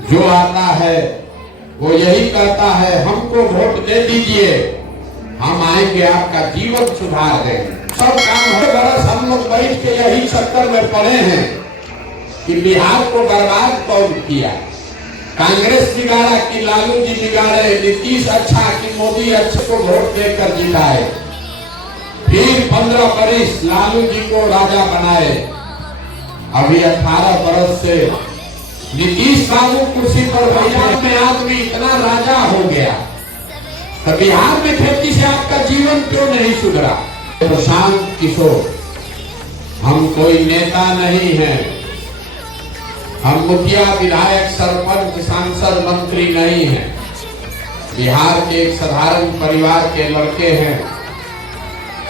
जो आता है वो यही कहता है हमको वोट दे दीजिए, हम आएंगे आपका जीवन सुधार देंगे। सब काम हो बरस हम लोग बैठ के यही चक्कर में पड़े हैं कि बिहार को बर्बाद कौन किया। कांग्रेस बिगाड़ा कि लालू जी बिगाड़े, नीतीश अच्छा कि मोदी अच्छे को वोट देकर जिताए, फिर 15 बरिस लालू जी को राजा बनाए। अभी 18 बरस से नीतीश बाबू कुर्सी पर बैठे में आदमी इतना राजा हो गया, तो बिहार में खेती से आपका जीवन क्यों नहीं सुधरा? प्रशांत किशोर, हम कोई नेता नहीं है, हम मुखिया विधायक सरपंच सांसद मंत्री नहीं हैं, बिहार के एक साधारण परिवार के लड़के हैं।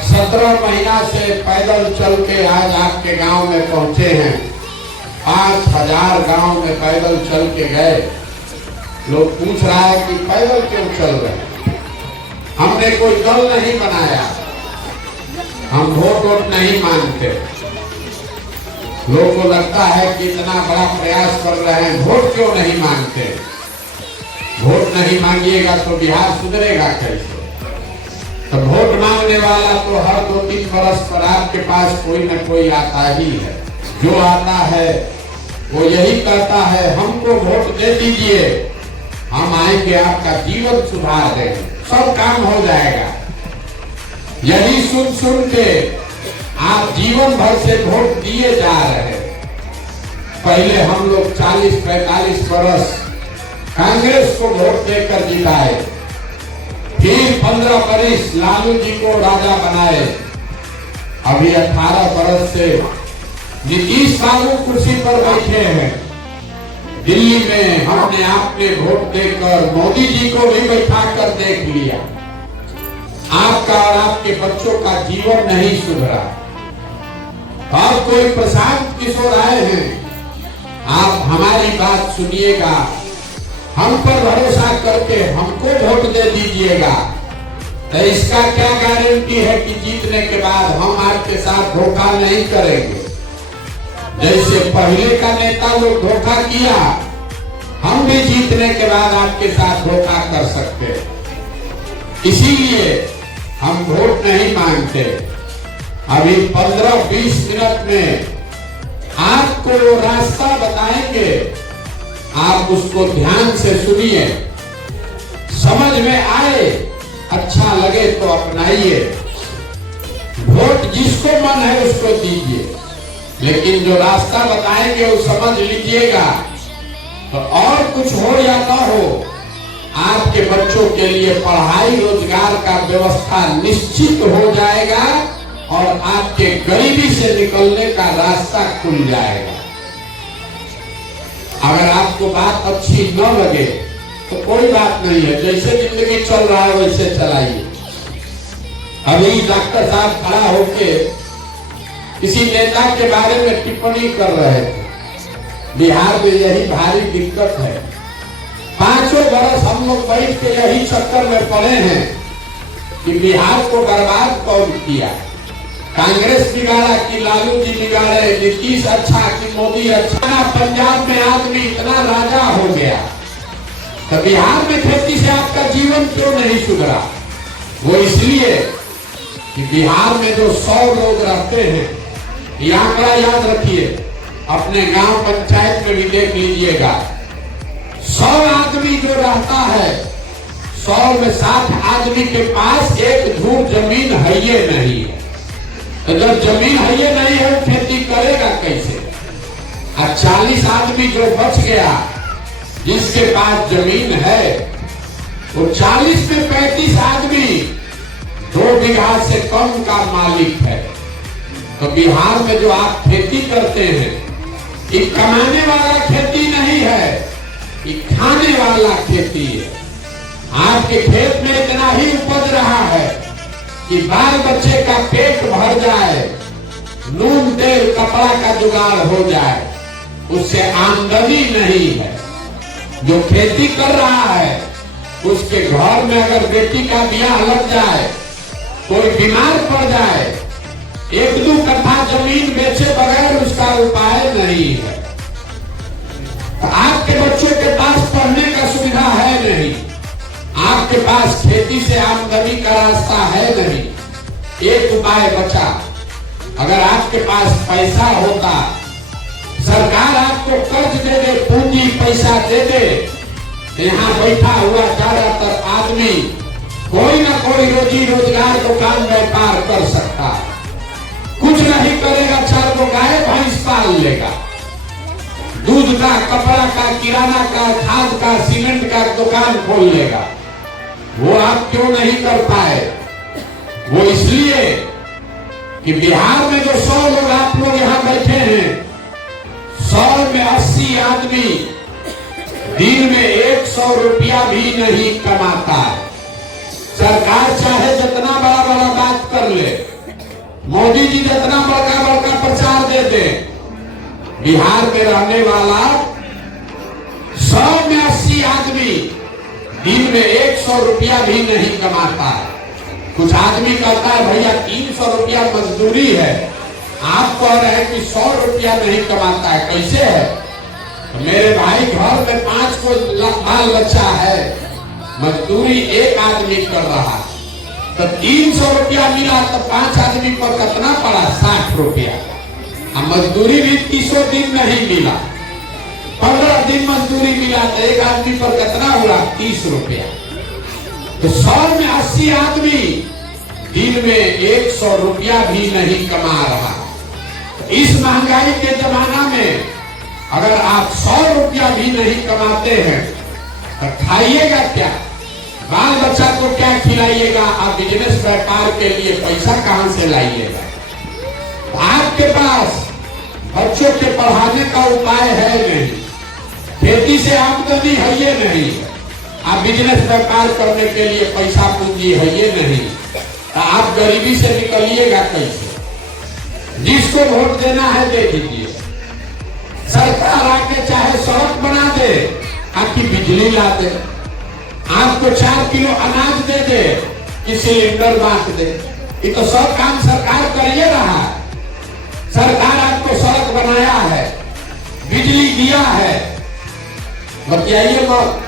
17 महीना से पैदल चल के आज आपके गांव में पहुंचे हैं। 5000 गांव में पैदल चल के गए। लोग पूछ रहा है कि पैदल क्यों चल रहे? हमने कोई दल नहीं बनाया, हम वोट नहीं मांगते। लोगों को लगता है कि इतना बड़ा प्रयास कर रहे हैं, वोट क्यों नहीं मांगते? वोट नहीं मांगिएगा तो बिहार सुधरेगा कैसे? तो वोट मांगने वाला तो हर 2-3 बरस पर आपके पास कोई न कोई आता ही है। जो आता है वो यही कहता है हमको वोट दे दीजिए, हम आएंगे आपका जीवन सुधार देंगे, सब काम हो जाएगा। यही सुन सुन के आप जीवन भर से वोट दिए जा रहे हैं। पहले हम लोग 40-45 बरस कांग्रेस को वोट देकर जिताए, फिर 15 बरिस लालू जी को राजा बनाए। अभी 18 बरस से नीतीश बाबू कुर्सी पर बैठे हैं। दिल्ली में हमने आपने वोट देकर मोदी जी को भी बैठा कर देख लिया। आपका और आपके बच्चों का जीवन नहीं सुधरा। और कोई प्रशांत किशोर आए हैं, आप हमारी बात सुनिएगा, हम पर भरोसा करके हमको वोट दे दीजिएगा। तो इसका क्या गारंटी है कि जीतने के बाद हम आपके साथ धोखा नहीं करेंगे? जैसे पहले का नेता लोग धोखा किया, हम भी जीतने के बाद आपके साथ धोखा कर सकते हैं। इसीलिए हम वोट नहीं मांगते। अभी 15-20 मिनट में आपको वो रास्ता बताएंगे, आप उसको ध्यान से सुनिए, समझ में आए, अच्छा लगे तो अपनाइए। वोट जिसको मन है उसको दीजिए, लेकिन जो रास्ता बताएंगे वो समझ लीजिएगा। तो और कुछ हो या ना हो, आपके बच्चों के लिए पढ़ाई रोजगार का व्यवस्था निश्चित हो जाएगा और आपके गरीबी से निकलने का रास्ता खुल जाएगा। अगर आपको बात अच्छी न लगे तो कोई बात नहीं है, जैसे जिंदगी चल रहा है वैसे चलाइए। अभी डॉक्टर साहब खड़ा होके किसी नेता के बारे में टिप्पणी कर रहे थे। बिहार में यही भारी दिक्कत है। 5 बरस हम लोग बैठ के यही चक्कर में पड़े हैं कि बिहार को बर्बाद कौन किया। कांग्रेस बिगाड़ा कि लालू जी बिगाड़े, नीतीश अच्छा कि मोदी अच्छा। पंजाब में आदमी इतना राजा हो गया, तो बिहार में खेती से आपका जीवन क्यों नहीं सुधरा? वो इसलिए कि बिहार में जो 100 लोग रहते हैं, ये आंकड़ा याद रखिए, अपने गांव पंचायत में भी देख लीजिएगा। 100 आदमी जो रहता है, 100 में 60 आदमी के पास एक धूर जमीन है ये नहीं है। तो जब जमीन है ये नहीं है, खेती करेगा कैसे? और 40 आदमी जो बच गया, जिसके पास जमीन है, वो 40 में 35 आदमी 2 बीघा से कम का मालिक है। तो बिहार में जो आप खेती करते हैं, ये कमाने वाला खेती नहीं है, ये खाने वाला खेती है। आपके खेत में इतना ही उपज रहा है कि बाल बच्चे का पेट भर जाए, नून तेल कपड़ा का जुगाड़ हो जाए, उससे आमदनी नहीं है। जो खेती कर रहा है, उसके घर में अगर बेटी का ब्याह लग जाए, कोई बीमार पड़ जाए, 1-2 कट्ठा जमीन बेचे बगैर उसका उपाय नहीं है। तो आपके बच्चों के पास आपके पास खेती से आमदनी का रास्ता है नहीं, एक उपाय बचा। अगर आपके पास पैसा होता, सरकार आपको कर्ज दे दे, पूंजी पैसा दे दे, यहाँ बैठा हुआ ज्यादातर आदमी कोई ना कोई रोजी रोजगार दुकान व्यापार कर सकता। कुछ नहीं करेगा, 4 को गाय भैंस पाल लेगा, दूध का, कपड़ा का, किराना का, खाद का, सीमेंट का दुकान खोल लेगा। वो आप क्यों नहीं कर पाए? वो इसलिए कि बिहार में जो 100 लोग आप लोग यहाँ बैठे हैं, 100 में 80 आदमी दिन में 100 रुपया भी नहीं कमाता। सरकार चाहे जितना बड़ा बड़ा बात कर ले, मोदी जी जितना बड़का बड़का प्रचार दे दे, बिहार में रहने वाला 100 में 80 आदमी दिन में 100 रुपया भी नहीं कमाता। कुछ आदमी कहता है भैया 300 रुपया मजदूरी है, आप कह रहे हैं कि 100 रुपया नहीं कमाता है, कैसे है? तो मेरे भाई घर में 5 को बाल बच्चा है, मजदूरी एक आदमी कर रहा, तो 300 रुपया मिला तो 5 आदमी पर कितना पड़ा? 60 रुपया। मजदूरी भी 30 दिन नहीं मिला, 15 दिन मजदूरी मिला तो एक आदमी पर कितना हुआ? 30 रुपया। तो 100 में 80 आदमी दिन में 100 रुपया भी नहीं कमा रहा। इस महंगाई के जमाना में अगर आप 100 रुपया भी नहीं कमाते हैं तो खाइएगा क्या? बाल बच्चा को क्या खिलाइएगा? आप बिजनेस व्यापार के लिए पैसा कहां से लाइएगा? आपके पास बच्चों के पढ़ाने का उपाय है नहीं, खेती से आमदनी है ये नहीं, आप बिजनेस व्यापार करने के लिए पैसा पूंजी है ये नहीं, तो आप गरीबी से निकलिएगा कैसे? जिसको वोट देना है दे दीजिए। सरकार आके चाहे सड़क बना दे, आपकी बिजली ला दे, आपको 4 किलो अनाज दे दे कि सिलेंडर बांट दे, ये तो सब काम सरकार कर ही रहा है। सरकार आपको सड़क बनाया है, बिजली दिया है, बताइए मत।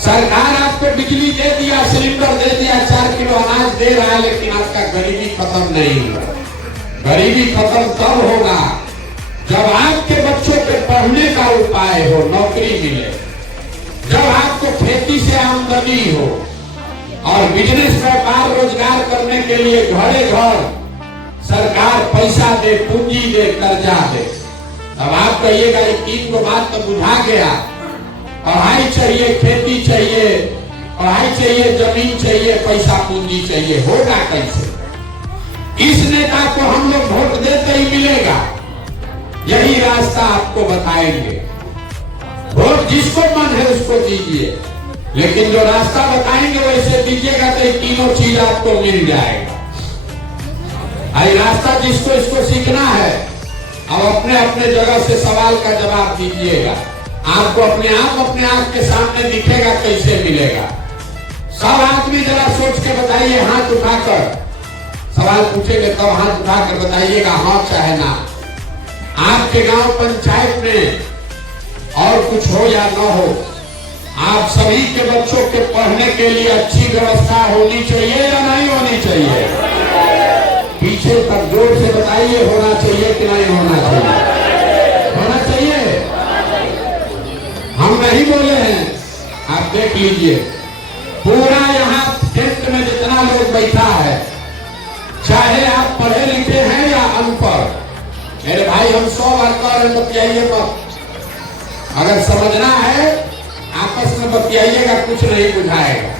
सरकार आपको बिजली दे दिया, सिलेंडर दे दिया, 4 किलो अनाज दे रहा है, लेकिन आपका गरीबी खत्म नहीं हुआ। गरीबी खत्म तब होगा जब आपके बच्चों के पढ़ने का उपाय हो, नौकरी मिले, जब आपको खेती से आमदनी हो और बिजनेस व्यापार रोजगार करने के लिए घरे घर सरकार पैसा दे, पूंजी दे, कर्जा दे। अब आप कहिएगा 3 को बात तो बुझा गया, पढ़ाई चाहिए, खेती चाहिए, पढ़ाई चाहिए, जमीन चाहिए, पैसा पूंजी चाहिए, होगा कैसे? इस नेता को हम लोग वोट देते ही मिलेगा, यही रास्ता आपको बताएंगे। वोट जिसको मन है उसको दीजिए, लेकिन जो रास्ता बताएंगे वैसे दीजिएगा तो तीनों चीज आपको मिल जाएगा। आई रास्ता जिसको इसको सीखना है, अब अपने अपने जगह से सवाल का जवाब दीजिएगा। आपको अपने आप अपने आंख के सामने दिखेगा, कैसे मिलेगा? सब आदमी जरा सोच के बताइए, हाथ उठाकर सवाल पूछेंगे तब हाथ उठाकर बताइएगा हाँ चाहे ना। आपके गांव पंचायत में और कुछ हो या न हो, आप सभी के बच्चों के पढ़ने के लिए अच्छी व्यवस्था होनी चाहिए या नहीं होनी चाहिए? पीछे तक जोर से बताइए, होना चाहिए कि नहीं होना चाहिए? होना चाहिए। हम नहीं बोले हैं, आप देख लीजिए पूरा यहाँ टेंट में जितना लोग बैठा है, चाहे आप पढ़े लिखे हैं या अनपढ़, मेरे भाई हम 100 बार कह रहे बतियाइए मत। अगर समझना है आपस में बतियाइएगा, कुछ नहीं बुझाएगा,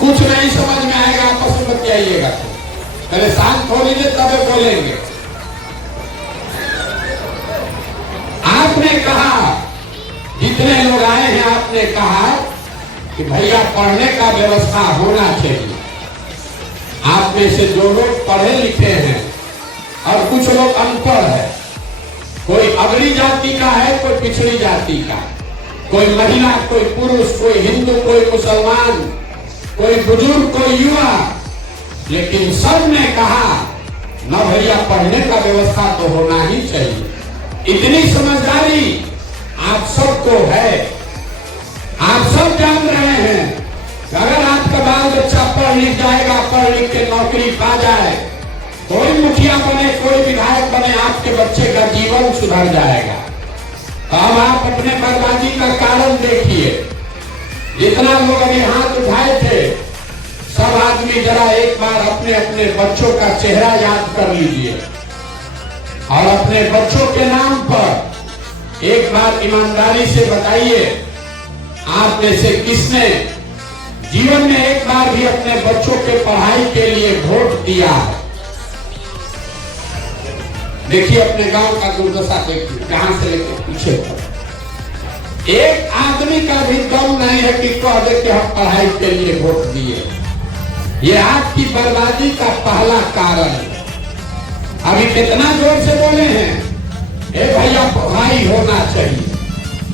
कुछ नहीं समझ में आएगा, आपस में बतियाइएगा। पहले शांत हो लीजिए तब बोलेंगे। आपने कहा, जितने लोग आए हैं आपने कहा कि भैया पढ़ने का व्यवस्था होना चाहिए। आप में से जो लोग पढ़े लिखे हैं और कुछ लोग अनपढ़ है, कोई अगली जाति का है, कोई पिछड़ी जाति का, कोई महिला, कोई पुरुष, कोई हिंदू, कोई मुसलमान, कोई बुजुर्ग, कोई युवा, लेकिन सब ने कहा न भैया पढ़ने का व्यवस्था तो होना ही चाहिए। इतनी समझदारी आप सबको है। जान रहे हैं कि अगर आपका बाल बच्चा पढ़ लिख जाएगा, पढ़ लिख के नौकरी पा जाए, कोई मुखिया बने, कोई विधायक बने, आपके बच्चे का जीवन सुधर जाएगा। अब आप अपने बर्बादी का कारण देखिए। जितना लोग अभी हाथ उठाए थे, सब आदमी जरा एक बार अपने अपने बच्चों का चेहरा याद कर लीजिए और अपने बच्चों के नाम पर एक बार ईमानदारी से बताइए, आप में से किसने जीवन में एक बार भी अपने बच्चों के पढ़ाई के लिए वोट दिया है? देखिए अपने गांव का दुर्दशा देखिए, जहां से लेकर पीछे तक एक आदमी का भी दम नहीं है कि कह दे कि हम पढ़ाई के लिए वोट दिए। ये आपकी बर्बादी का पहला कारण है। अभी कितना जोर से बोले हैं, ए भैया पढ़ाई होना चाहिए,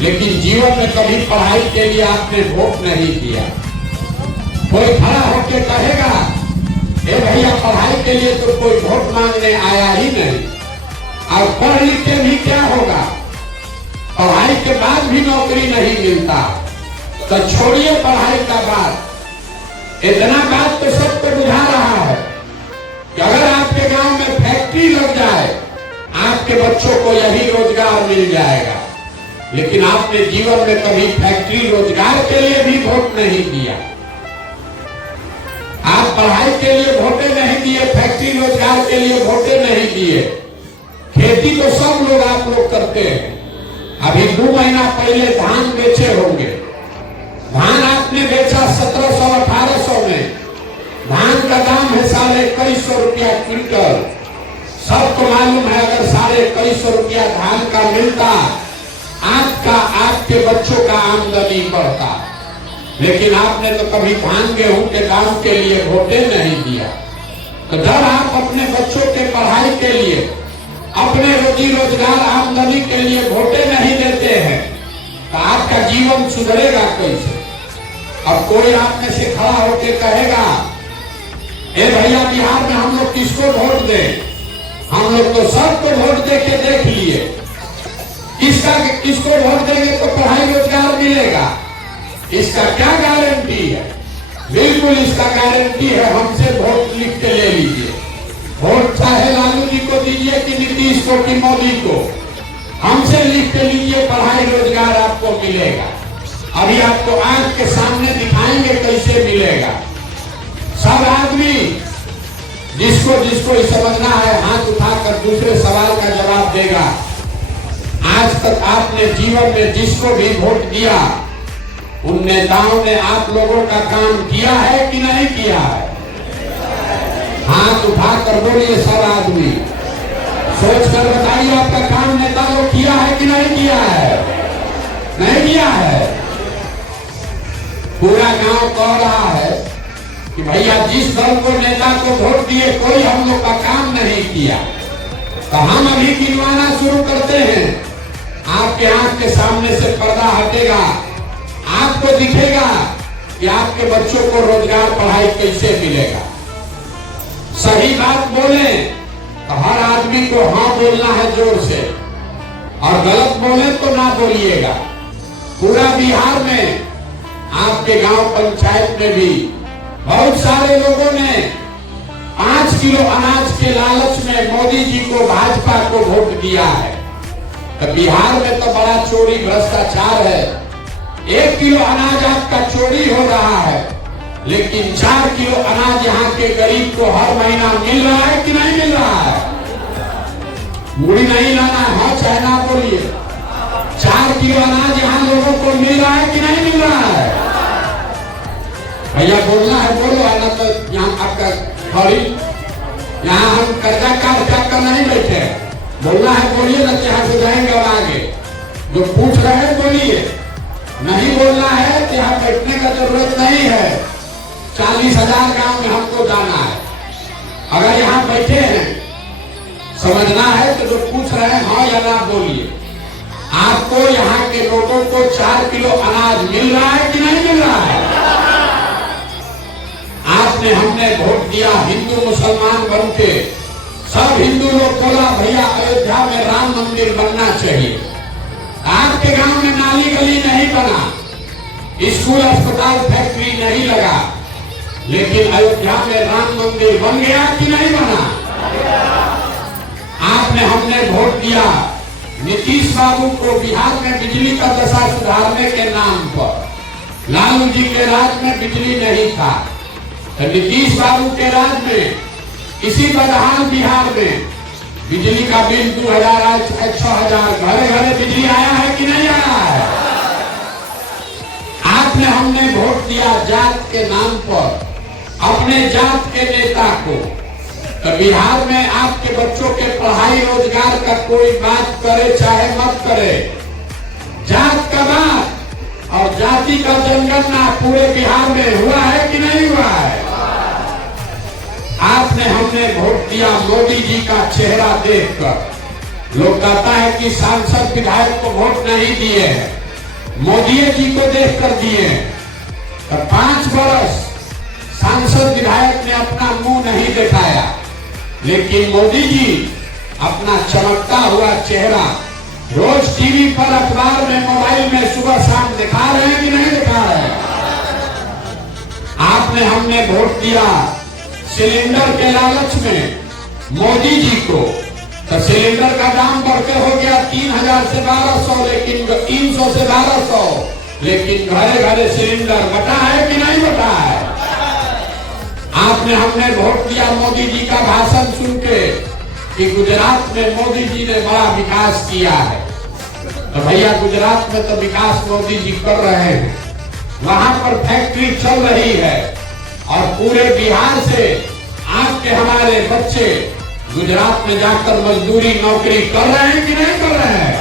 लेकिन जीवन में कभी पढ़ाई के लिए आपने वोट नहीं दिया। कोई खड़ा होकर कहेगा ए भैया पढ़ाई के लिए तो कोई वोट मांगने आया ही नहीं। और पढ़ लिख के भी क्या होगा, पढ़ाई के बाद भी नौकरी नहीं मिलता। तो छोड़िए पढ़ाई का बात, इतना बात तो सबको बुझा रहा है कि अगर आपके गांव में फैक्ट्री लग जाए, आपके बच्चों को यही रोजगार मिल जाएगा। लेकिन आपने जीवन में कभी फैक्ट्री रोजगार के लिए भी वोट नहीं दिया। आप पढ़ाई के लिए वोटे नहीं दिए, फैक्ट्री रोजगार के लिए वोटे नहीं दिए। खेती तो सब लोग आप लोग करते हैं। अभी 2 महीना पहले धान बेचे होंगे, धान आपने बेचा 1700-1800 में। धान का दाम है 2150 रुपया क्विंटल। सबको मालूम है अगर 2150 रुपया धान का मिलता, आपका आपके बच्चों का आमदनी बढ़ता। लेकिन आपने तो कभी धान गेहूं के दाम के लिए वोटे नहीं दिया। तो जब आप अपने बच्चों के पढ़ाई के लिए, अपने रोजी रोजगार आमदनी के लिए वोटे नहीं देते हैं, तो आपका जीवन सुधरेगा कैसे? अब कोई आप में से खड़ा होकर कहेगा ए भैया बिहार में हम लोग किसको वोट दें? हम लोग तो सबको वोट दे के देख लिए, किसको वोट देंगे तो पढ़ाई रोजगार मिलेगा। इसका क्या गारंटी है? बिल्कुल इसका गारंटी है, हमसे वोट लिख के ले लीजिए। वोट चाहे लालू जी को दीजिए कि नीतीश को कि मोदी को, हमसे लिख के लीजिए, पढ़ाई रोजगार आपको मिलेगा। अभी आपको आंख के सामने दिखाएंगे कैसे मिलेगा। सब आदमी जिसको जिसको समझना है हाथ उठाकर दूसरे सवाल का जवाब देगा। आज तक आपने जीवन में जिसको भी वोट दिया, उन नेताओं ने आप लोगों का काम किया है कि नहीं किया है? हाथ उठाकर बोलिए सब आदमी, सोच कर बताइए आपका काम नेता लोग किया है कि नहीं किया है? नहीं किया है। पूरा गांव कह रहा है कि भैया जिस दल को नेता को वोट दिए कोई हम लोग का काम नहीं किया। तो हम अभी गिनवाना शुरू करते हैं। आपके आंख के सामने से पर्दा हटेगा, आपको दिखेगा कि आपके बच्चों को रोजगार पढ़ाई कैसे मिलेगा। सही बात बोले तो हर आदमी को हाँ बोलना है जोर से, और गलत बोले तो ना बोलिएगा। पूरा बिहार में आपके गांव पंचायत में भी बहुत सारे लोगों ने 5 किलो अनाज के लालच में मोदी जी को, भाजपा को वोट दिया है। तो बिहार में तो बड़ा चोरी भ्रष्टाचार है। 1 किलो अनाज आपका चोरी हो रहा है, लेकिन 4 किलो अनाज यहाँ के गरीब को हर महीना मिल रहा है कि नहीं मिल रहा है? मूड़ी नहीं लाना है, हाँ चाहे ना बोलिए। 4 किलो अनाज यहाँ लोगों को मिल रहा है कि नहीं मिल रहा है? भैया बोलना है बोलो, ना तो यहाँ आपका खड़ी, यहाँ हम कर्जा काट कर नहीं बैठे। बोलना है बोलिए, ना चाहे तो जाएंगे अब आगे। जो पूछ रहे हैं बोलिए, नहीं बोलना है कि यहाँ बैठने का जरूरत नहीं है। 40,000 गांव में हमको जाना है। अगर यहाँ बैठे हैं, समझना है तो जो पूछ रहे हैं हाँ या ना बोलिए। आपको यहाँ के लोगों को 4 किलो अनाज मिल रहा है कि नहीं मिल रहा है? आपने हमने वोट दिया हिंदू मुसलमान बन के। सब हिंदू लोग बोला भैया अयोध्या में राम मंदिर बनना चाहिए। आपके गांव में नाली गली नहीं बना, स्कूल अस्पताल फैक्ट्री नहीं लगा, लेकिन अयोध्या में राम मंदिर बन गया कि नहीं बना? आपने हमने वोट दिया नीतीश बाबू को बिहार में बिजली का दशा सुधारने के नाम पर। लालू जी के राज में बिजली नहीं था, तो नीतीश बाबू के राज में इसी बदहाल बिहार में बिजली का बिल 2000 आज 6000 घरे घरे बिजली आया है कि नहीं आया है? आपने हमने वोट दिया जात के नाम पर अपने जात के नेता को, तो बिहार में आपके बच्चों के पढ़ाई रोजगार का कोई बात करे चाहे मत करे, जात का बात और जाति का जनगणना पूरे बिहार में हुआ है कि नहीं हुआ है? आपने हमने वोट दिया मोदी जी का चेहरा देखकर। लोग कहता है कि सांसद विधायक को वोट नहीं दिए हैं, मोदी जी को देखकर दिए हैं। तो 5 वर्ष सांसद विधायक ने अपना मुंह नहीं दिखाया, लेकिन मोदी जी अपना चमकता हुआ चेहरा रोज टीवी पर, अखबार में, मोबाइल में सुबह शाम दिखा रहे हैं कि नहीं दिखा रहे हैं? आपने हमने वोट दिया सिलेंडर के लालच में मोदी जी को, तो सिलेंडर का दाम बढ़कर हो गया 3000 से 1200, लेकिन 300 से 1200, लेकिन घरे घरे सिलेंडर बटा है कि नहीं बटा है? आपने हमने वोट दिया मोदी जी का भाषण सुन के कि गुजरात में मोदी जी ने बड़ा विकास किया है। तो भैया गुजरात में तो विकास मोदी जी कर रहे हैं, वहां पर फैक्ट्री चल रही है और पूरे बिहार से आपके हमारे बच्चे गुजरात में जाकर मजदूरी नौकरी कर रहे हैं कि नहीं कर रहे हैं?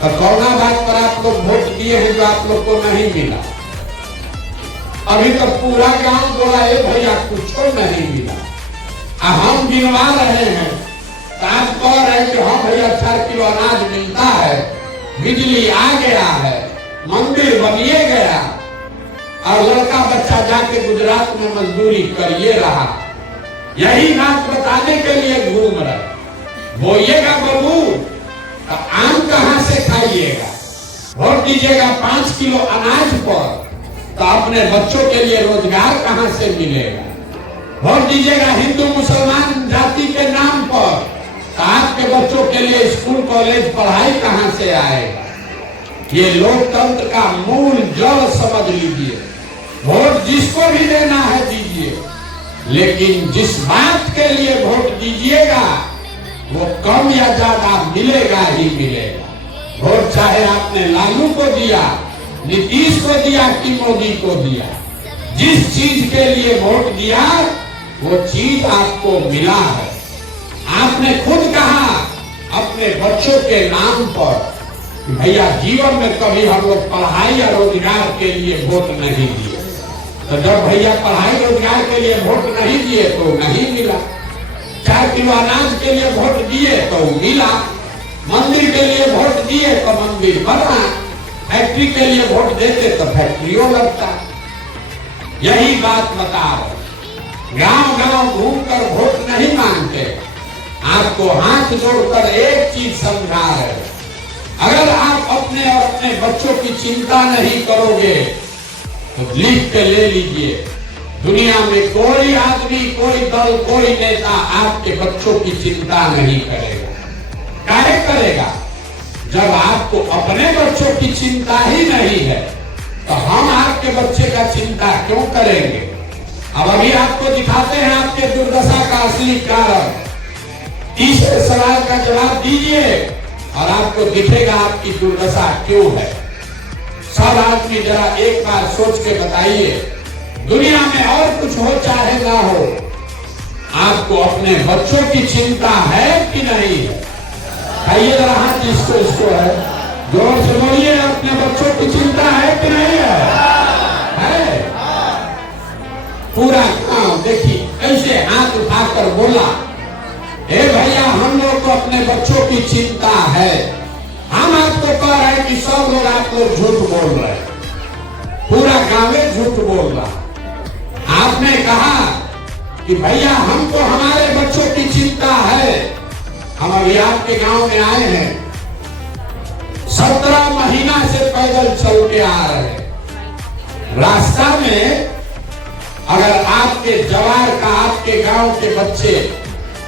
तो कौन बात पर आप लोग वोट दिए हैं जो आप लोग को नहीं मिला? अभी तो पूरा गांव बोला है भैया कुछ नहीं मिला। हम गिनवा रहे हैं तो आप कह रहे हैं कि हाँ भैया 4 किलो अनाज मिलता है, बिजली आ गया है, मंदिर बनिए गया, और लड़का बच्चा जाके गुजरात में मजदूरी करिए रहा। यही बात बताने के लिए घूम रहे। बोइएगा बबू तो आम कहां से खाइएगा? वोट दीजिएगा 5 किलो अनाज पर, तो अपने बच्चों के लिए रोजगार कहां से मिलेगा? वोट दीजिएगा हिंदू मुसलमान जाति के नाम पर, तो आपके बच्चों के लिए स्कूल कॉलेज पढ़ाई कहां से आएगा? ये लोकतंत्र का मूल जड़ समझ लीजिए। वोट जिसको भी देना है दीजिए, लेकिन जिस बात के लिए वोट दीजिएगा वो कम या ज्यादा मिलेगा ही मिलेगा। वोट चाहे आपने लालू को दिया, नीतीश को दिया कि मोदी को दिया, जिस चीज के लिए वोट दिया वो चीज आपको मिला है। आपने खुद कहा अपने बच्चों के नाम पर भैया जीवन में कभी हम लोग पढ़ाई या रोजगार के लिए वोट नहीं दिए। तो जब भैया पढ़ाई रोजगार के लिए वोट नहीं दिए तो नहीं मिला। 4 किलो अनाज के लिए वोट दिए तो मिला, मंदिर के लिए वोट दिए तो मंदिर बना, फैक्ट्री के लिए वोट देते तो फैक्ट्रियों लगता। यही बात बता रहे, गांव गांव घूमकर वोट नहीं मांगते, आपको हाथ जोड़कर एक चीज समझा रहे, अगर आप अपने और अपने बच्चों की चिंता नहीं करोगे तो लिख के ले लीजिए, दुनिया में कोई आदमी, कोई दल, कोई नेता आपके बच्चों की चिंता नहीं करेगा। काहे करेगा? जब आपको अपने बच्चों की चिंता ही नहीं है तो हम आपके बच्चे का चिंता क्यों करेंगे? अब अभी आपको दिखाते हैं आपके दुर्दशा का असली कारण। तीसरे सवाल का जवाब दीजिए और आपको दिखेगा आपकी दुर्दशा क्यों है। सब आदमी जरा एक बार सोच के बताइए, दुनिया में और कुछ हो चाहे ना हो, आपको अपने बच्चों की चिंता है कि नहीं है? खाइए जरा हाथ, इसको है, जोर से बोलिए, अपने बच्चों की चिंता है कि नहीं है? पूरा गांव देखिए कैसे हाथ उठाकर बोला, हे भैया हम लोग को अपने बच्चों की चिंता है। हम आपको कह रहे हैं कि सब लोग आप लोग झूठ बोल रहे हैं, पूरा गांव झूठ बोल रहा। आपने कहा कि भैया हमको हमारे बच्चों की चिंता है। हम अभी आपके गांव में आए हैं, 17 महीना से पैदल चल के आ रहे हैं, रास्ता में अगर आपके जवार का, आपके गांव के बच्चे,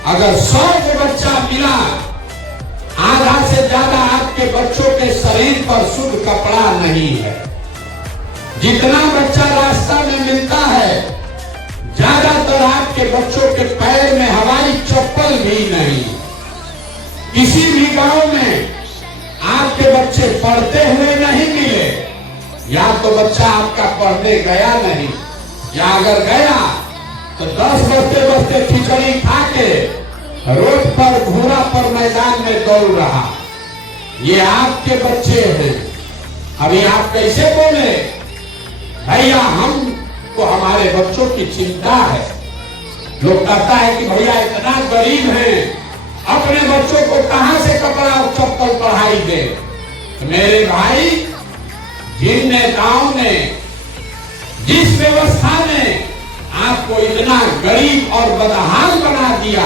अगर 100 के बच्चा मिला, आधा से ज्यादा आपके बच्चों के शरीर पर शुद्ध कपड़ा नहीं है। जितना बच्चा रास्ता में मिलता है, ज्यादातर आपके बच्चों के पैर में हवाई चप्पल भी नहीं। किसी भी गांव में आपके बच्चे पढ़ते हुए नहीं मिले, या तो बच्चा आपका पढ़ने गया नहीं, या अगर गया तो 10 बजते बजते खिचड़ी खा के रोड पर, घोड़ा पर मैदान में दौड़ रहा। ये आपके बच्चे हैं। अभी आप कैसे बोले भैया हमको हमारे बच्चों की चिंता है। लोग कहता है कि भैया इतना गरीब हैं, अपने बच्चों को कहां से कपड़ा और चप्पल पढ़ाई दे। तो मेरे भाई, जिन नेताओं ने, जिस व्यवस्था ने आपको इतना गरीब और बदहाल बना दिया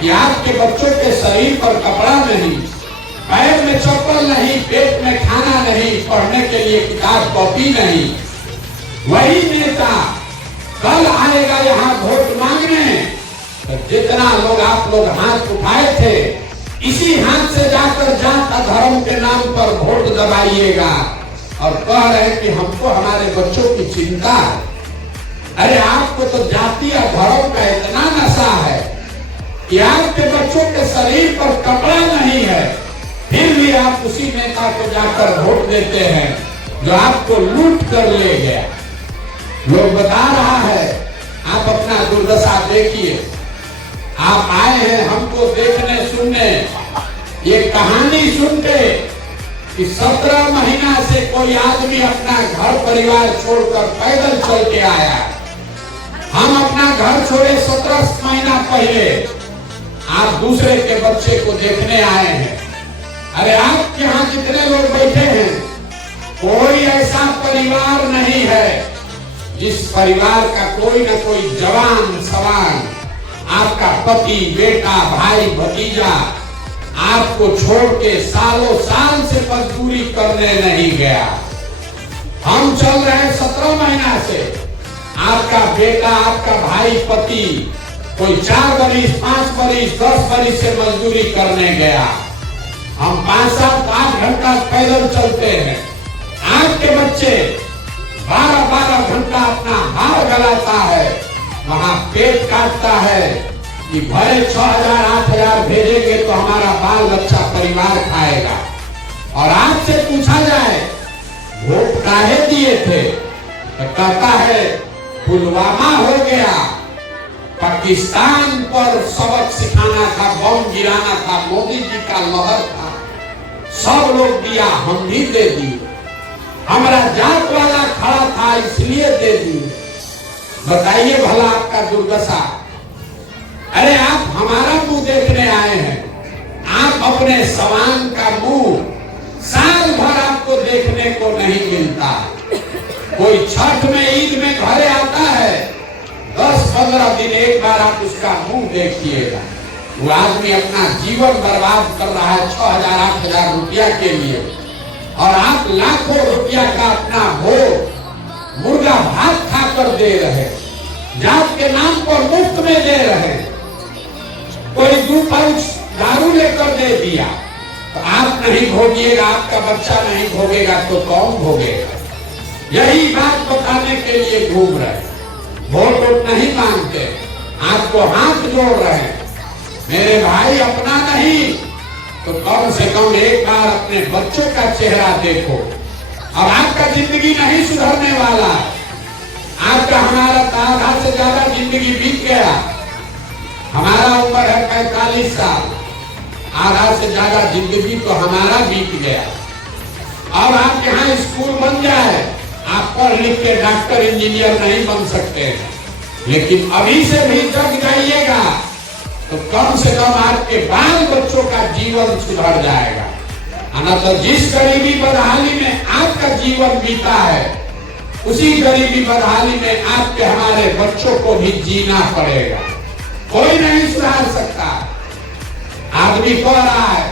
कि आपके बच्चों के शरीर पर कपड़ा नहीं, पैर में चप्पल नहीं, पेट में खाना नहीं, पढ़ने के लिए किताब कॉपी नहीं, वही नेता कल आएगा यहाँ वोट मांगने। तो जितना लोग आप लोग हाथ उठाए थे, इसी हाथ से जाकर जात धर्म के नाम पर वोट दबाइएगा और कह रहे हैं कि हमको हमारे बच्चों की चिंता है। अरे आपको तो जाति और धर्म का इतना नशा है कि आपके बच्चों के शरीर पर कपड़ा नहीं है, फिर भी आप उसी नेता को जाकर वोट देते हैं जो आपको लूट कर ले गया। लोग बता रहा है, आप अपना दुर्दशा देखिए। आप आए हैं हमको देखने सुनने, ये कहानी सुनते कि 17 महीना से कोई आदमी अपना घर परिवार छोड़कर पैदल चल के आया। हम अपना घर छोड़े 17 महीना पहले, आप दूसरे के बच्चे को देखने आए हैं। अरे आप यहाँ जितने लोग बैठे हैं, कोई ऐसा परिवार नहीं है जिस परिवार का कोई न कोई जवान सवान, आपका पति, बेटा, भाई, भतीजा आपको छोड़ के सालों साल से मजदूरी करने नहीं गया। हम चल रहे हैं 17 महीना से, आपका बेटा, आपका भाई, पति कोई 4 बरिस, 5 बरिस, 10 बरिस से मजदूरी करने गया। हम 5, 7, 8 घंटा पैदल चलते हैं। आपके बच्चे 12-12 घंटा अपना हार गलाता है, वहां पेट काटता है कि भले 6,000, 8,000 भेजेंगे तो हमारा बाल बच्चा परिवार खाएगा। और आपसे पूछा जाए वोट काहे दिए थे, तो कहता है पुलवामा हो गया, पाकिस्तान पर सबक सिखाना था, बम गिराना था, मोदी जी का लहर था, सब लोग दिया, हम भी दे दिए। हमारा जात वाला खड़ा था इसलिए दे दिए। बताइए भला आपका दुर्दशा। अरे आप हमारा मुंह देखने आए हैं, आप अपने सवान का मुंह साल भर आपको देखने को नहीं मिलता। कोई छठ में, ईद में घरे आता है, 10-15 दिन एक बार आप उसका मुंह देखिएगा। वो आदमी अपना जीवन बर्बाद कर रहा है 6,000, 8,000 रुपया के लिए, और आप लाखों रुपया का अपना भोग मुर्गा भात खाकर दे रहे, जात के नाम पर मुफ्त में दे रहे। कोई 2 पाउच दारू लेकर दे दिया, तो आप नहीं भोगिएगा, आपका बच्चा नहीं भोगेगा तो कौन भोगेगा? यही बात बताने के लिए घूम रहे, वोट नहीं मांगते, आपको हाथ जोड़ रहे हैं। मेरे भाई, अपना नहीं तो कम से कम एक बार अपने बच्चों का चेहरा देखो। अब आपका जिंदगी नहीं सुधरने वाला है, आपका हमारा आधा से ज्यादा जिंदगी बीत गया। हमारा उम्र है 45 साल, आधा से ज्यादा जिंदगी तो हमारा बीत गया। अब आप यहाँ स्कूल बन जाए, आप पढ़ लिख के डॉक्टर, इंजीनियर नहीं बन सकते हैं, लेकिन अभी से भी जग जाइएगा तो कम से कम आपके बाल बच्चों का जीवन सुधर जाएगा। न तो जिस गरीबी बदहाली में आपका जीवन बीता है, उसी गरीबी बदहाली में आपके हमारे बच्चों को भी जीना पड़ेगा। कोई नहीं सुधार सकता। आदमी कह रहा है,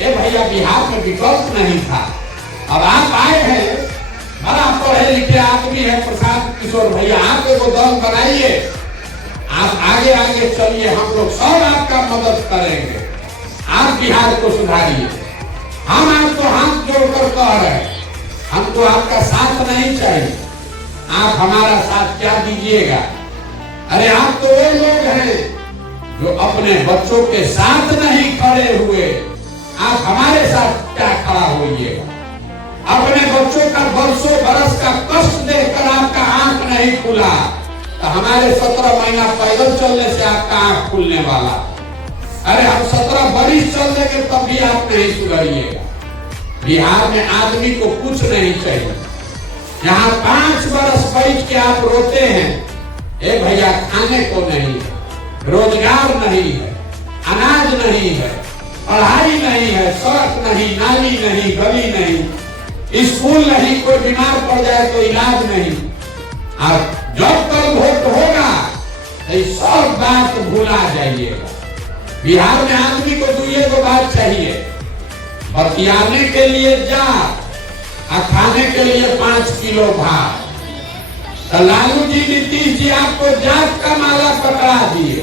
ए भैया बिहार में विकल्प नहीं था, अब आप आए हैं बड़ा पढ़े लिखे आदमी है प्रशांत किशोर भैया, आप एगो दल बनाइए, आप आगे आगे चलिए, हम लोग सब आपका मदद करेंगे, आप बिहार को सुधारिए। हम आपको हाथ जोड़कर कह रहे हैं, हमको आपका साथ नहीं चाहिए, आप हमारा साथ क्या दीजिएगा। अरे आप तो वो लोग हैं जो अपने बच्चों के साथ नहीं खड़े हुए, आप हमारे साथ क्या खड़ा होइएगा। अपने बच्चों का बरसों बरस का कष्ट देखकर आपका आंख नहीं खुला, तो हमारे 17 महीना पैदल चलने से आपका आंख खुलने वाला। अरे हम 17 बरिस चल देंगे तब भी आप नहीं सुधरिएगा। बिहार में आदमी को कुछ नहीं चाहिए, यहाँ 5 बरस बैठ के आप रोते हैं, ए भैया खाने को नहीं है, रोजगार नहीं है, अनाज नहीं है, पढ़ाई नहीं है, सड़क नहीं, नाली नहीं, गली नहीं, स्कूल नहीं, कोई बीमार पड़ जाए तो इलाज नहीं। और जब कल वोट होगा तो सब बात भूला जाइएगा। बिहार में आदमी को दो बात चाहिए, बतियाने के लिए जा और खाने के लिए 5 किलो भात। तो लालू जी नीतीश जी आपको जात का माला पकड़ा दिए,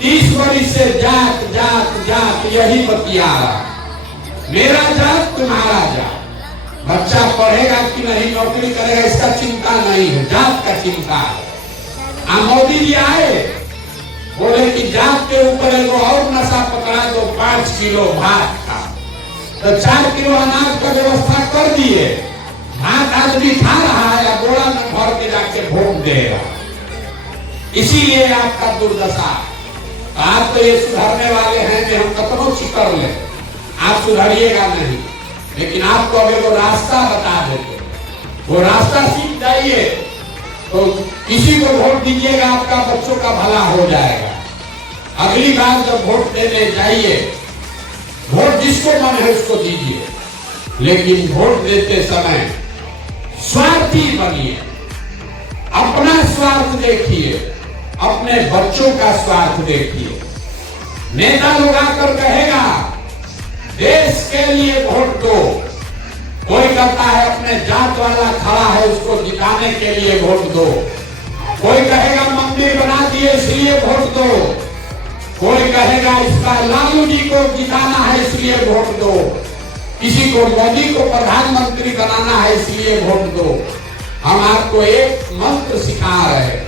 30 वर्ष से जात जात जात यही बतिया रहा, मेरा जात तुम्हारा जात। बच्चा पढ़ेगा कि नहीं, नौकरी करेगा, इसका चिंता नहीं है, जात का चिंता है। मोदी जी आए, बोले कि जात के ऊपर एगो और नशा पकड़ा दो, 5 किलो भात का, तो 4 किलो अनाज का व्यवस्था कर दिए। भात आदमी खा रहा है या बोरा में भर के जाके भोग देगा। इसीलिए आपका दुर्दशा। आप तो ये सुधरने वाले हैं कि हम कतनो चिकर ले, आप सुधरिएगा नहीं। लेकिन आपको अब एगो रास्ता बता देते, वो रास्ता सीख जाइए तो किसी को वोट दीजिएगा, आपका बच्चों का भला हो जाएगा। अगली बार जब वोट देने जाइए, वोट जिसको मन है उसको दीजिए, लेकिन वोट देते समय स्वार्थी बनिए, अपना स्वार्थ देखिए, अपने बच्चों का स्वार्थ देखिए। नेता लोग आकर कहेगा देश के लिए वोट दो, कोई कहता है अपने जात वाला खड़ा है उसको जिताने के लिए वोट दो, कोई कहेगा मंदिर बना दिए इसलिए वोट दो, कोई कहेगा इसका लालू जी को जिताना है इसलिए वोट दो, किसी को मोदी को प्रधानमंत्री बनाना है इसलिए वोट दो। हम आपको एक मंत्र सिखा रहे हैं,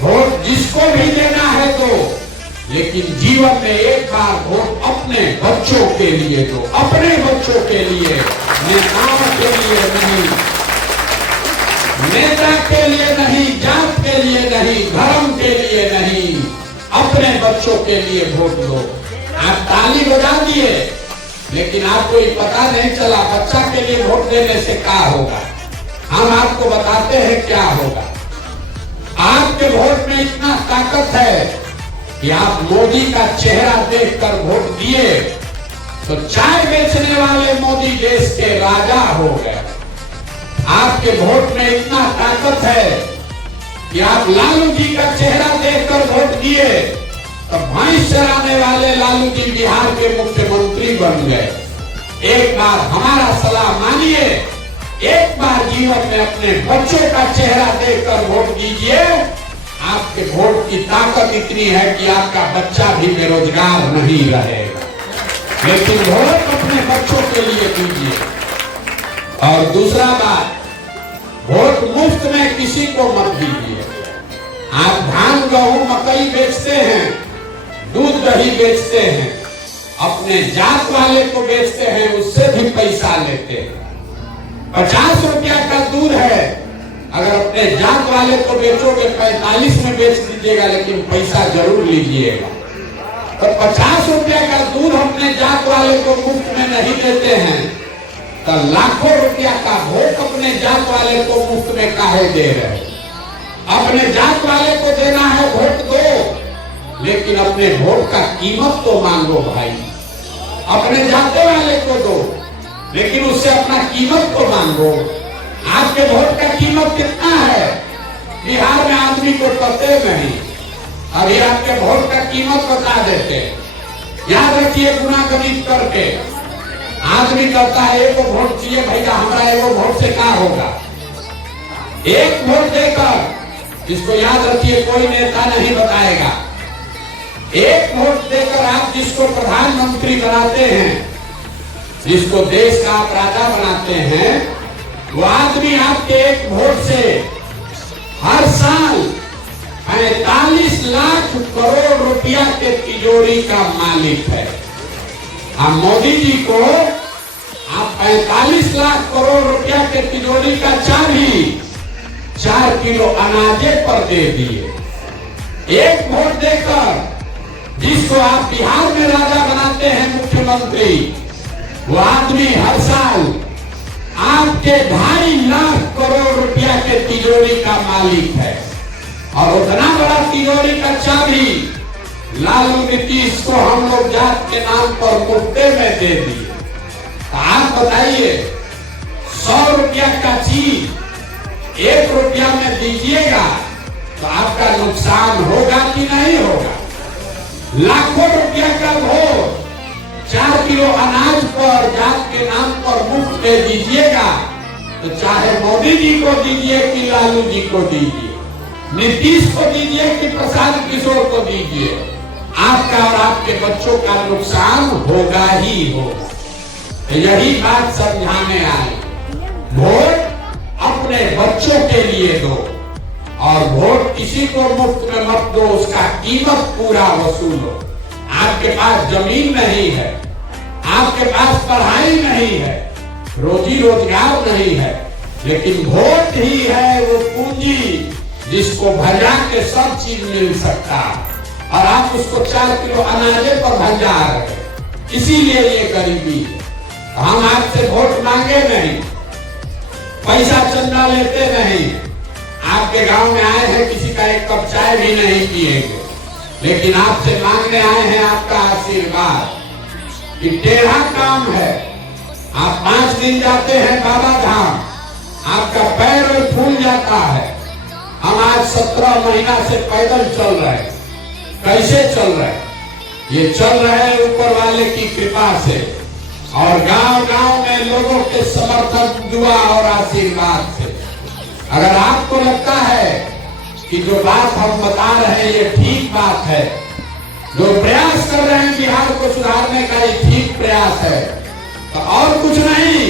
वोट जिसको भी देना है दो, लेकिन जीवन में एक बार वोट अपने बच्चों के लिए दो, अपने बच्चों के लिए, नेताओं के लिए नहीं, नेता के लिए नहीं, जात के लिए नहीं, धर्म के लिए नहीं, अपने बच्चों के लिए वोट दो। आप ताली बजा दिए, लेकिन आपको ये पता नहीं चला बच्चा के लिए वोट देने से क्या होगा। हम आपको बताते हैं क्या होगा। आपके वोट में इतना ताकत है कि आप मोदी का चेहरा देखकर वोट दिए तो चाय बेचने वाले मोदी देश के राजा हो गए। आपके वोट में इतना ताकत है कि आप लालू जी का चेहरा देखकर वोट दिए तो भैंस चराने वाले लालू जी बिहार के मुख्यमंत्री बन गए। एक बार हमारा सलाह मानिए, एक बार जीवन में अपने बच्चों का चेहरा देखकर वोट दीजिए। आपके वोट की ताकत इतनी है कि आपका बच्चा भी बेरोजगार नहीं रहेगा। लेकिन वोट अपने बच्चों के लिए दीजिए। और दूसरा बात, वोट मुफ्त में किसी को मत दीजिए। आप धान गेहूं मकई बेचते हैं, दूध दही बेचते हैं, अपने जात वाले को बेचते हैं, उससे भी पैसा लेते हैं। 50 रुपया का दूध है, अगर अपने जात वाले को बेचोगे 45 में बेच दीजिएगा, लेकिन पैसा जरूर लीजिएगा। तो 50 रुपया का दूध अपने जात वाले को मुफ्त में नहीं देते हैं, तो लाखों रुपया का वोट अपने जात वाले को मुफ्त में काहे दे रहे हैं। अपने जात वाले को देना है वोट दो, लेकिन अपने वोट का कीमत तो मांगो भाई। अपने जाते वाले को दो, लेकिन उससे अपना कीमत तो मांगो। आपके वोट का कीमत कितना है बिहार में आदमी को पते नहीं। अभी आपके वोट का कीमत बता देते, याद रखिए। गुना गणित करके आदमी कहता है एगो वोट चाहिए भैया, हमारा एगो वोट से क्या होगा। एक वोट देकर, इसको याद रखिए, कोई नेता नहीं बताएगा, एक वोट देकर आप जिसको प्रधानमंत्री बनाते हैं, जिसको देश का आप राजा बनाते हैं, वो आदमी आपके एक वोट से हर साल 45 लाख करोड़ रुपया के तिजोरी का मालिक है। आप मोदी जी को आप 45 लाख करोड़ रुपया के तिजोरी का चाबी 4 किलो अनाजे पर दे दिए। एक वोट देकर जिसको आप बिहार में राजा बनाते हैं, मुख्यमंत्री, वो आदमी हर साल आपके 2.5 लाख करोड़ रुपया के तिजोरी का मालिक है। और उतना बड़ा तिजोरी का चाबी लालू नीतीश को हम लोग जात के नाम पर मुफ्ते में दे दिए। तो आप बताइए, 100 रुपया का चीज 1 रुपया में दीजिएगा तो आपका नुकसान होगा कि नहीं होगा? लाखों रुपया का वोट 4 किलो अनाज पर जात के नाम पर मुफ्त दे दीजिएगा तो चाहे मोदी जी को दीजिए कि लालू जी को दीजिए, नीतीश को दीजिए कि प्रसाद किशोर को दीजिए, आपका और आपके बच्चों का नुकसान होगा ही होगा। यही बात समझाने आए। वोट अपने बच्चों के लिए दो और वोट किसी को मुफ्त में मत दो, उसका कीमत पूरा वसूलो। आपके पास जमीन नहीं है, आपके पास पढ़ाई नहीं है, रोजी रोजगार नहीं है, लेकिन वोट ही है वो पूंजी जिसको भजा के सब चीज मिल सकता और आप उसको 4 किलो अनाजे पर भजा रहे। इसीलिए ये गरीबी है। हम आपसे वोट मांगे नहीं, पैसा चंदा लेते नहीं, आपके गांव में आए हैं, किसी का एक कप चाय भी नहीं पिएंगे, लेकिन आपसे मांगने आए हैं आपका आशीर्वाद कि टेढ़ा काम है। आप 5 दिन जाते हैं बाबा धाम, आपका पैर फूल जाता है। हम आज 17 महीना से पैदल चल रहे हैं। कैसे चल रहे हैं? ये चल रहे हैं ऊपर वाले की कृपा से और गांव-गांव में लोगों के समर्थन, दुआ और आशीर्वाद से। अगर आपको लगता है कि जो बात हम बता रहे हैं ये ठीक बात है, जो प्रयास कर रहे हैं बिहार को सुधारने का ये ठीक प्रयास है, तो और कुछ नहीं,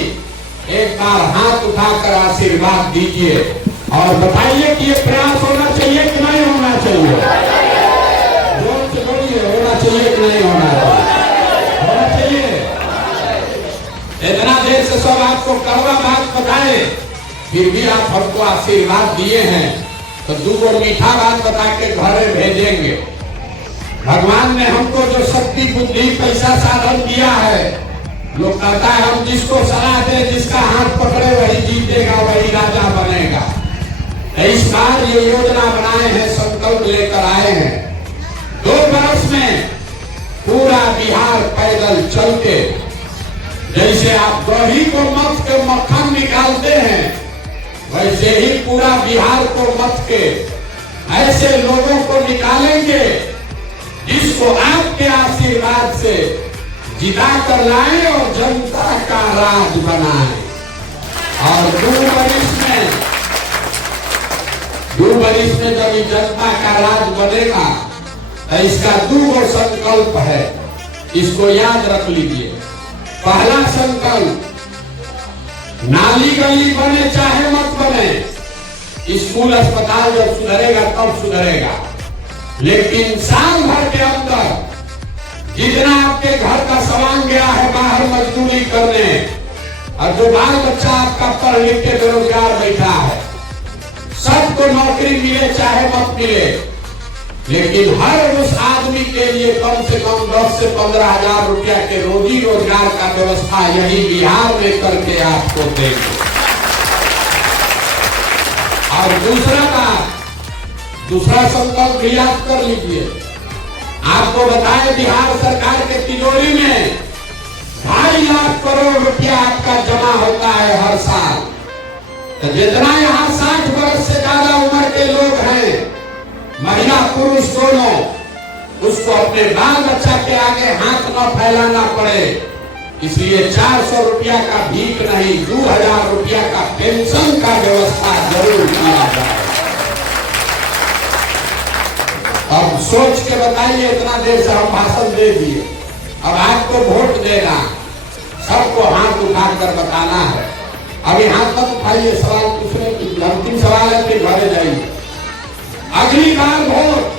एक बार हाथ उठाकर आशीर्वाद दीजिए और बताइए कि ये प्रयास होना चाहिए कि नहीं होना चाहिए। जोर से बोलिए, होना चाहिए कि नहीं होना चाहिए? होना चाहिए। इतना देर से सब आपको कड़वा बात बताए, फिर भी आप हमको आशीर्वाद दिए हैं, तो 2 मीठा बात बता के घरे भेजेंगे। भगवान ने हमको जो शक्ति, बुद्धि, पैसा, साधन दिया है, लोग कहता है हम जिसको सलाह दे, जिसका हाथ पकड़े वही जीतेगा, वही राजा बनेगा। इस बार ये योजना बनाए हैं, संकल्प लेकर आए हैं। 2 बरस में पूरा बिहार पैदल चल के, जैसे आप दही को मथ के मक्खन निकालते हैं, वैसे ही पूरा बिहार को मथ के ऐसे लोगों को निकालेंगे जिसको आपके आशीर्वाद से जिता कर लाए और जनता का राज बनाए। और 2 बरिस में जब जनता का राज बनेगा तो इसका 2 संकल्प है, इसको याद रख लीजिए। पहला संकल्प, नाली गली बने चाहे मत बने, स्कूल अस्पताल जब सुधरेगा तब सुधरेगा, लेकिन साल भर के अंदर जितना आपके घर का सामान गया है बाहर मजदूरी करने, और जो बाल बच्चा आपका पढ़ लिख के बेरोजगार बैठा है, सबको नौकरी मिले चाहे मत मिले, लेकिन हर उस आदमी के लिए कम से कम 10 से 15 हजार रुपया के रोजी रोजगार का व्यवस्था यही बिहार में करके आपको देंगे। और दूसरा बात, दूसरा संकल्प भी याद कर लीजिए। आपको बताए बिहार सरकार के तिजोरी में 2.5 लाख करोड़ रुपया आपका जमा होता है हर साल। तो जितना यहाँ 60 वर्ष से ज्यादा उम्र के लोग हैं, महिला पुरुष दोनों, उसको अपने बाल बच्चा के आगे हाथ न फैलाना पड़े, इसलिए 400 रुपया का भीख नहीं, 2000 रुपया का पेंशन का व्यवस्था जरूर किया जाए। अब सोच के बताइए, इतना देर से हम भाषण दे दिए, अब आपको वोट देना, सबको हाथ उठाकर बताना है। अभी हाथ मत उठाइए, सवाल पूछने की अंतिम सवाल है, फिर घरे जाइए। अगली बार वोट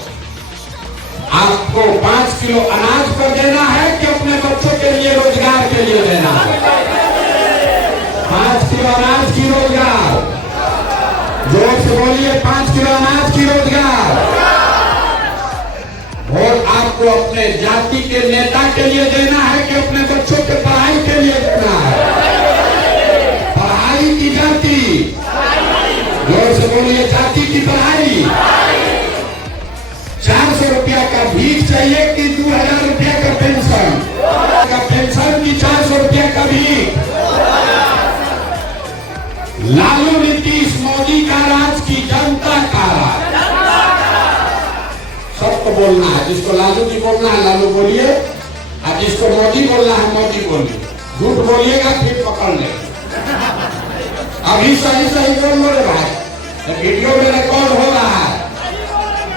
आपको 5 किलो अनाज पर देना है कि अपने बच्चों के लिए, रोजगार के लिए देना है? 5 किलो अनाज की रोजगार, जोर से बोलिए, 5 किलो अनाज की रोजगार। वोट आपको अपने जाति के नेता के लिए देना है कि अपने बच्चों के पढ़ाई के लिए देना है? पढ़ाई की जाति, जोर से बोलिए, जाति की पढ़ाई। 400 रुपया का भीख चाहिए कि 2000 रुपया का पेंशन? पेंशन की 400 रुपया का भीख। लालू नीतीश मोदी का राज की जनता का राज। सबको बोलना है, जिसको लालू जी बोलना है लालू बोलिए, और जिसको मोदी बोलना है मोदी बोलिए। झूठ बोलिएगा फिर पकड़ ले। अभी सही सही बोल लो रे भाई, वीडियो में रिकॉर्ड हो रहा है,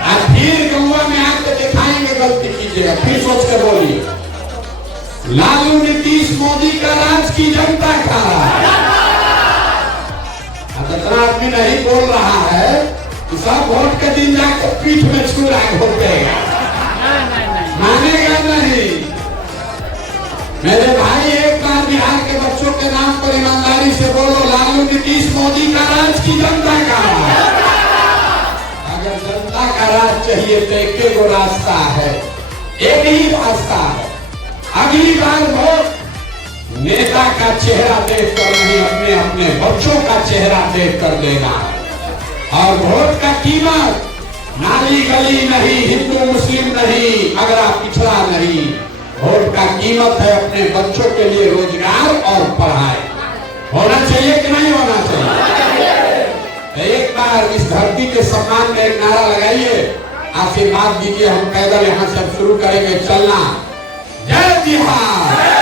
और फिर गंगा में आके दिखाएंगे, गलती कीजिएगा, फिर सोच कर बोलिए। लालू नीतीश मोदी का राज की जनता का राज। जितना आदमी नहीं बोल रहा है कि सब वोट के दिन जाकर पीठ में छुरा घोटेगा, मानेगा नहीं। मेरे भाई, एक बार बिहार के बच्चों के नाम पर ईमानदारी से बोलो, लालू नीतीश मोदी का राज की जनता का राज। अगर जनता का राज चाहिए तो एक गो रास्ता है, एक ही रास्ता है। अगली बार वोट नेता का चेहरा देखकर नहीं, अपने अपने बच्चों का चेहरा देखकर देना है। और वोट का कीमत नाली गली नहीं, हिंदू मुस्लिम नहीं, अगरा पिछड़ा नहीं। वोट का कीमत है अपने बच्चों के लिए रोजगार और पढ़ाई। होना चाहिए कि नहीं होना चाहिए? एक बार इस धरती के सम्मान में एक नारा लगाइए, आशीर्वाद दीजिए। हम पैदल यहाँ से शुरू करेंगे चलना। जय बिहार।